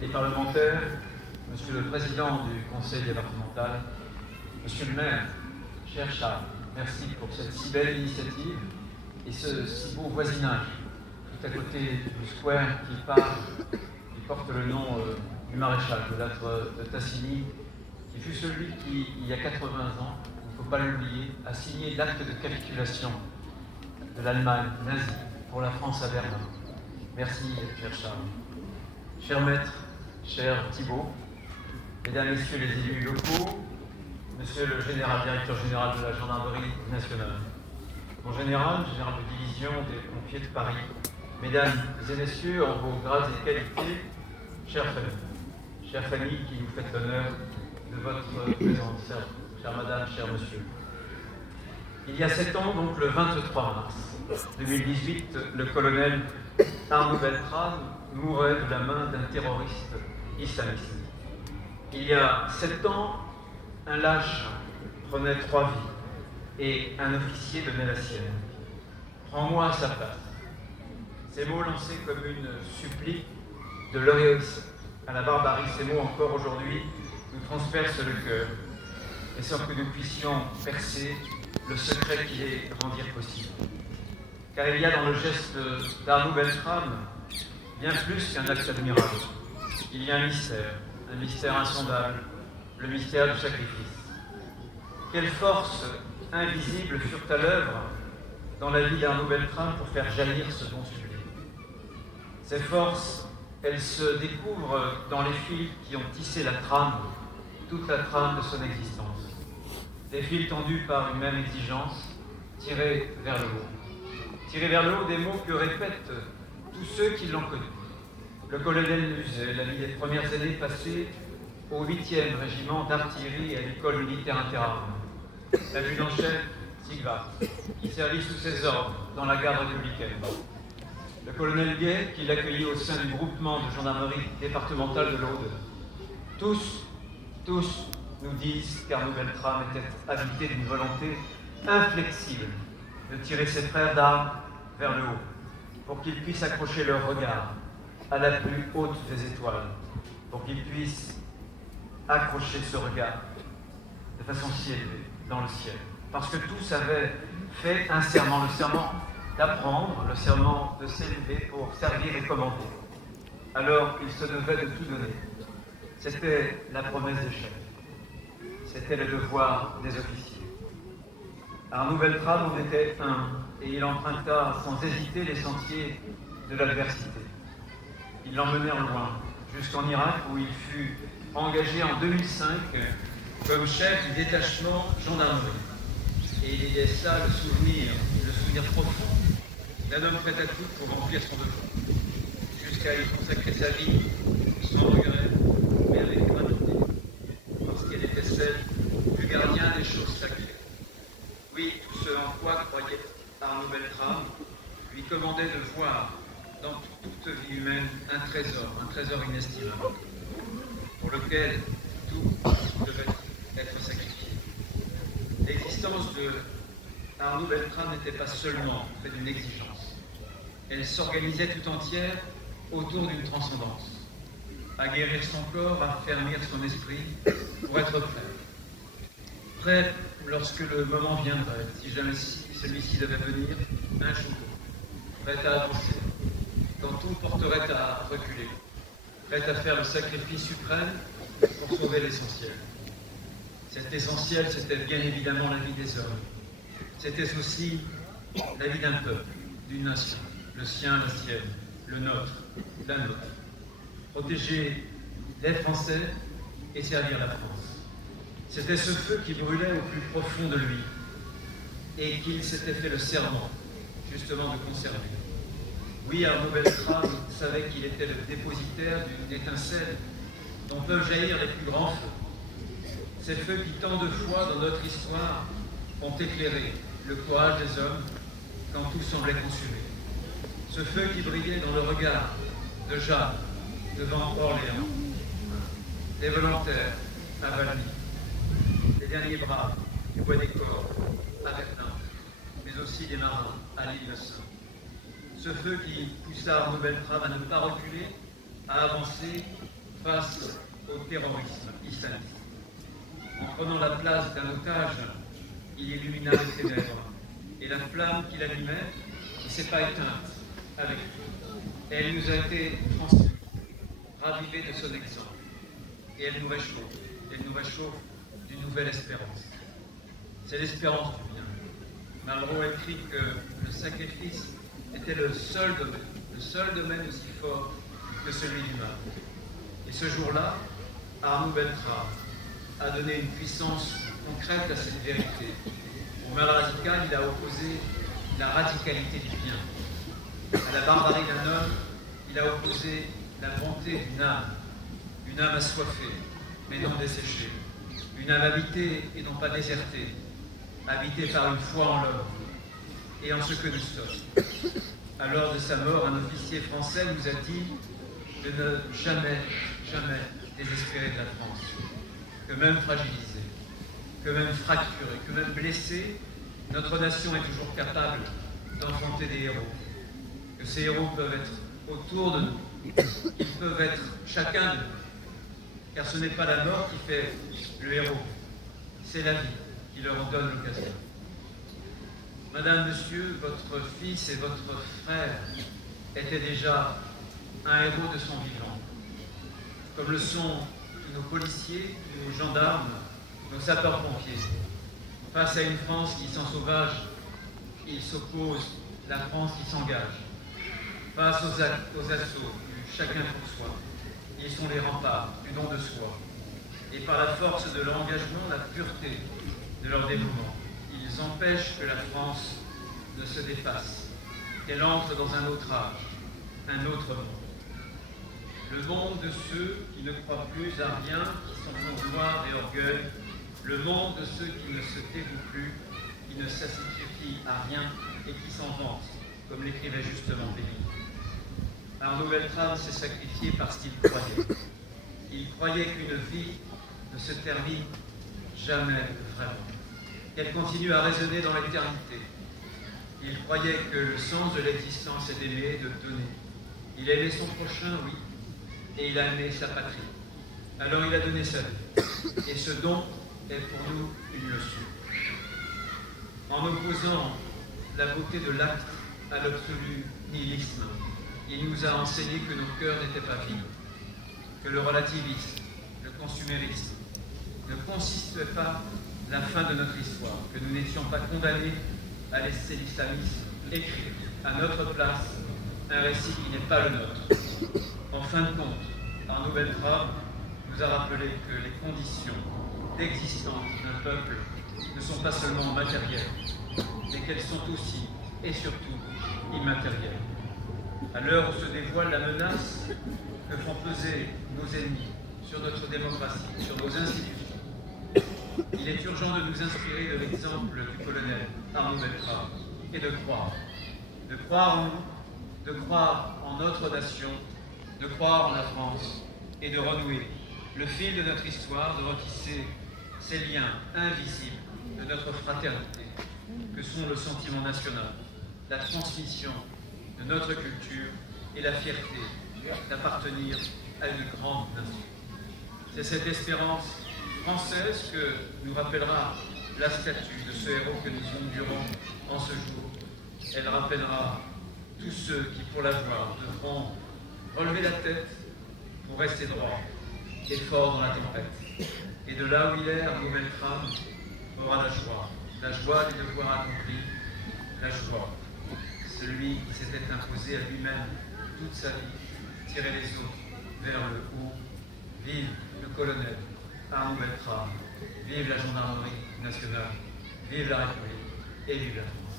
les parlementaires, Monsieur le Président du Conseil départemental, Monsieur le maire, cher Charles, merci pour cette si belle initiative et ce si beau voisinage tout à côté du square qui porte le nom du maréchal de l'âtre de Tassigny, qui fut celui qui, il y a 80 ans, il ne faut pas l'oublier, a signé l'acte de capitulation de l'Allemagne nazie pour la France à Berlin. Merci, cher Charles. Cher maître, cher Thibault, mesdames, messieurs les élus locaux, monsieur le directeur général de la gendarmerie nationale, mon général de division des pompiers de Paris, mesdames et messieurs, en vos grades et qualités, chère famille qui nous faites l'honneur de votre présence, chère madame, cher monsieur. Il y a 7 ans, donc le 23 mars 2018, le colonel Arnaud Beltrame mourait de la main d'un terroriste islamiste. Il y a 7 ans, un lâche prenait 3 vies et un officier donnait la sienne. Prends-moi à sa place. Ces mots lancés comme une supplique de l'héroïsme à la barbarie, ces mots encore aujourd'hui nous transpercent le cœur et sans que nous puissions percer le secret qui les rendirent possible. Car il y a dans le geste d'Arnaud Beltrame bien plus qu'un acte admirable. Il y a un mystère insondable, le mystère du sacrifice. Quelles forces invisibles furent à l'œuvre dans la vie d'Arnaud Beltrame pour faire jaillir ce don sublime. Ces forces, elles se découvrent dans les fils qui ont tissé la trame, toute la trame de son existence. Des fils tendus par une même exigence, tirés vers le haut. Tirés vers le haut des mots que répètent tous ceux qui l'ont connu. Le colonel Muset, l'ami des premières années passées au 8e régiment d'artillerie à l'école militaire interarmes. L'adjudant-chef Sigva, qui servit sous ses ordres dans la garde républicaine. Le colonel Gay, qui l'accueillit au sein du groupement de gendarmerie départementale de l'Aude. Tous nous disent qu'Arnaud Beltrame était habité d'une volonté inflexible de tirer ses frères d'armes vers le haut, pour qu'ils puissent accrocher leur regard à la plus haute des étoiles, pour qu'ils puissent accrocher ce regard de façon si élevée dans le ciel. Parce que tous avaient fait un serment, le serment d'apprendre, le serment de s'élever pour servir et commander. Alors ils se devaient de tout donner. C'était la promesse des chefs. C'était le devoir des officiers. Arnaud Beltrame en était un, et il emprunta sans hésiter les sentiers de l'adversité. Ils l'emmenèrent loin, jusqu'en Irak, où il fut engagé en 2005 comme chef du détachement gendarmerie. Et il y laissa le souvenir profond d'un homme prêt à tout pour remplir son devoir, jusqu'à y consacrer sa vie sans regret, mais avec gravité, parce qu'elle était celle du gardien des choses sacrées. Oui, tout ce en quoi croyait Arnaud Beltrame lui commandait de voir dans toute vie humaine un trésor inestimable, pour lequel tout devait être sacrifié. L'existence de Arnaud Beltrame n'était pas seulement près d'une exigence, elle s'organisait tout entière autour d'une transcendance, à guérir son corps, à fermir son esprit pour être prêt lorsque le moment viendrait, si jamais celui-ci devait venir, un jour, prêt à avancer, quand tout porterait à reculer, prêt à faire le sacrifice suprême pour sauver l'essentiel. Cet essentiel, c'était bien évidemment la vie des hommes. C'était aussi la vie d'un peuple, d'une nation, le sien, la sienne, le nôtre, la nôtre. Protéger les Français et servir la France. C'était ce feu qui brûlait au plus profond de lui et qu'il s'était fait le serment, justement, de conserver. Oui, Arnaud Beltrame savait qu'il était le dépositaire d'une étincelle dont peuvent jaillir les plus grands feux. Ces feux qui, tant de fois dans notre histoire, ont éclairé le courage des hommes quand tout semblait consumé. Ce feu qui brillait dans le regard de Jeanne devant Orléans, des volontaires à Valmy, des derniers braves du Bois des Corps à Verdun, mais aussi des marins à l'île de Saint. Ce feu qui poussa Arnaud Beltrame à ne pas reculer, à avancer face au terrorisme islamiste. En prenant la place d'un otage, il illumina les ténèbres, et la flamme qui l'allumait ne s'est pas éteinte avec lui. Elle nous a été transmise, ravivée de son exemple, et elle nous réchauffe d'une nouvelle espérance. C'est l'espérance du bien. Malraux écrit que le sacrifice était le seul domaine aussi fort que celui du mal. Et ce jour-là, Arnaud Beltrame a donné une puissance concrète à cette vérité. Au mal radical, il a opposé la radicalité du bien. À la barbarie d'un homme, il a opposé la bonté d'une âme assoiffée, mais non desséchée, une âme habitée et non pas désertée, habitée par une foi en l'homme et en ce que nous sommes. À l'heure de sa mort, un officier français nous a dit de ne jamais désespérer de la France, que même fragilisée, que même fracturée, que même blessée, notre nation est toujours capable d'enfanter des héros, que ces héros peuvent être autour de nous, qu'ils peuvent être chacun de nous, car ce n'est pas la mort qui fait le héros, c'est la vie qui leur en donne l'occasion. Madame, Monsieur, votre fils et votre frère étaient déjà un héros de son vivant, comme le sont nos policiers, nos gendarmes, nos sapeurs-pompiers. Face à une France qui sent sauvage, il s'oppose la France qui s'engage. Face aux assauts du chacun pour soi, ils sont les remparts du don de soi. Et par la force de leur engagement, la pureté de leur dévouement, ils empêchent que la France ne se dépasse, qu'elle entre dans un autre âge, un autre monde. Le monde de ceux qui ne croient plus à rien, qui sont en gloire et orgueil, le monde de ceux qui ne se dévouent plus, qui ne s'assifient à rien et qui s'en vantent, comme l'écrivait justement Béni. Arnaud Beltrame s'est sacrifié parce qu'il croyait. Il croyait qu'une vie ne se termine jamais vraiment, qu'elle continue à résonner dans l'éternité. Il croyait que le sens de l'existence est d'aimer, de donner. Il aimait son prochain, oui, et il a aimé sa patrie. Alors il a donné sa vie. Et ce don est pour nous une leçon. En opposant la beauté de l'acte à l'absolu nihilisme, il nous a enseigné que nos cœurs n'étaient pas vides, que le relativisme, le consumérisme ne constituait pas la fin de notre histoire, que nous n'étions pas condamnés à laisser l'islamisme écrire à notre place un récit qui n'est pas le nôtre. En fin de compte, Arnaud Beltrame nous a rappelé que les conditions d'existence d'un peuple ne sont pas seulement matérielles, mais qu'elles sont aussi et surtout immatérielles. À l'heure où se dévoile la menace que font peser nos ennemis sur notre démocratie, sur nos institutions, il est urgent de nous inspirer de l'exemple du colonel Arnaud Beltrame et de croire en nous, de croire en notre nation, de croire en la France et de renouer le fil de notre histoire, de retisser ces liens invisibles de notre fraternité que sont le sentiment national, la transmission de notre culture et la fierté d'appartenir à une grande nation. C'est cette espérance française que nous rappellera la statue de ce héros que nous inaugurons en ce jour. Elle rappellera tous ceux qui, pour la voir, devront relever la tête pour rester droit et fort dans la tempête. Et de là où il est, Arnaud Beltrame aura la joie du devoir accompli, la joie. Celui qui s'était imposé à lui-même toute sa vie, tirer les autres vers le haut. Vive le colonel Arnaud Beltrame, vive la gendarmerie nationale, vive la République et vive la France.